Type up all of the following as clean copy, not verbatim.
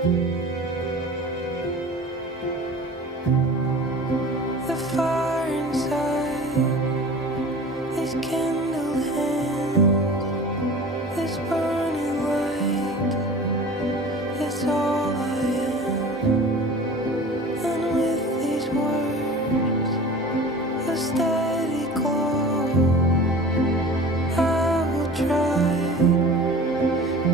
The fire inside is kindled hands, this burning light, it's all I am. And with these words, a steady glow, I will try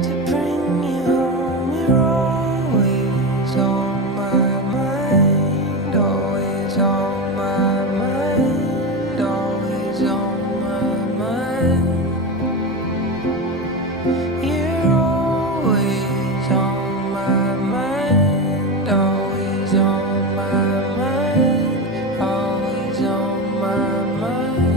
to bring you home. You're always on my mind, always on my mind, always on my mind. You're always on my mind, always on my mind, always on my mind.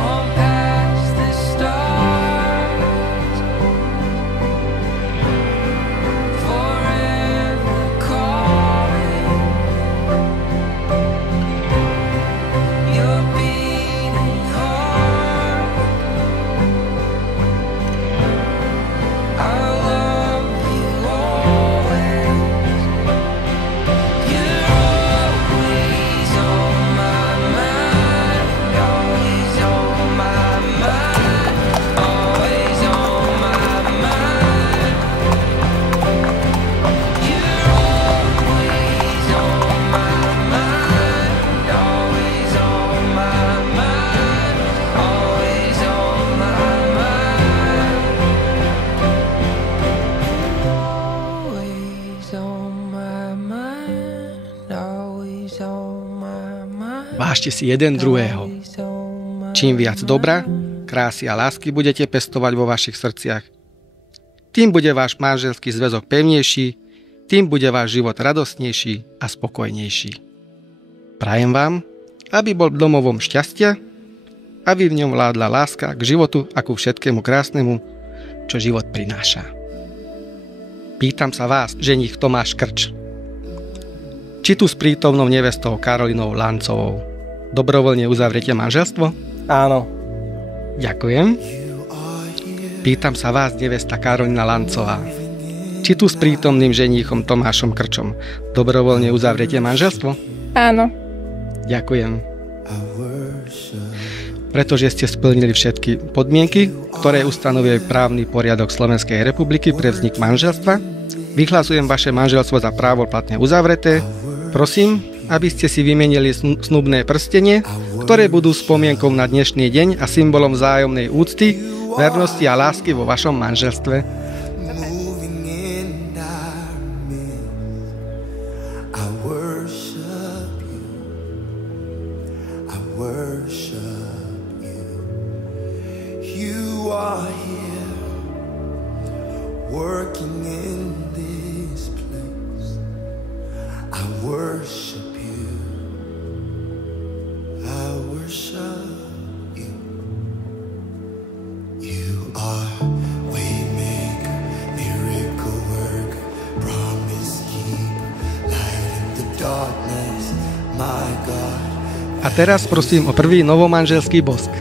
On past the stars, forever calling. Your beating heart, I love you always. You're always on my mind, always on my mind, always on my mind. You're always on my mind, always on my mind, always on my mind. Always on my mind, always on my mind. Vážte si jeden druhého. Always on my Čím viac dobra, krásy a lásky budete pestovať vo vašich srdciach, tým bude váš manželský zväzok pevnejší, tým bude váš život radostnejší a spokojnejší. Prajem vám, aby bol domovom šťastia, aby v ňom vládla láska k životu a ku všetkému krásnemu, čo život prináša. Pýtam sa vás, ženích Tomáš Krč, či tu s prítomnou nevestou Karolinou Lancovou dobrovoľne uzavriete manželstvo? Áno. Ďakujem. Pýtam sa vás, nevesta Karolina Lancová, či tu s prítomným ženíchom Tomášom Krčom dobrovoľne uzavriete manželstvo? Áno. Ďakujem. Pretože ste splnili všetky podmienky, ktoré ustanovuje právny poriadok Slovenskej republiky pre vznik manželstva, vyhlasujem vaše manželstvo za právoplatne uzavreté. Prosím, aby ste si vymenili snubné prstenie, ktoré budú spomienkou na dnešný deň a symbolom vzájomnej úcty, vernosti a lásky vo vašom manželstve. moving in darkness, I worship you, I worship you. You are here, working in this place. I worship you, I worship you. You are waymaker, miracle worker, promise keeper, light in the darkness, my God. A teraz prosím o prvý novomanželský bosk.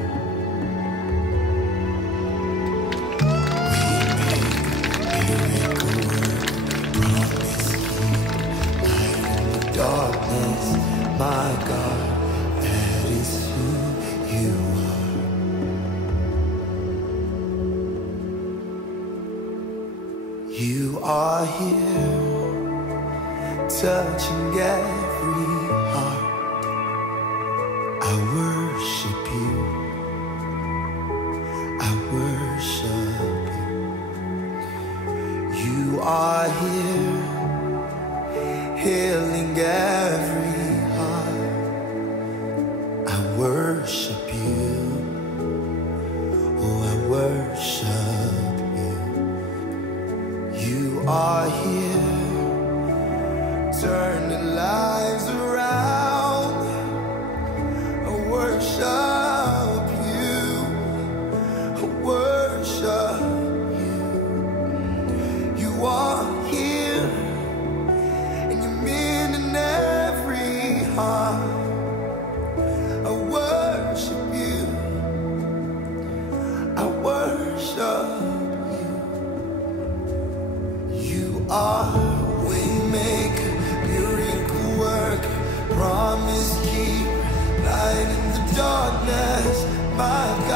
Darkness, my God, that is who you are. You are here, touching every heart. I worship you, I worship you. You are here, healing every heart. I worship you, oh I worship you. You are here, turning lives around. I worship you, I worship you. You are worship you. You are waymaker, miracle worker, promise keeper, light in the darkness, my God.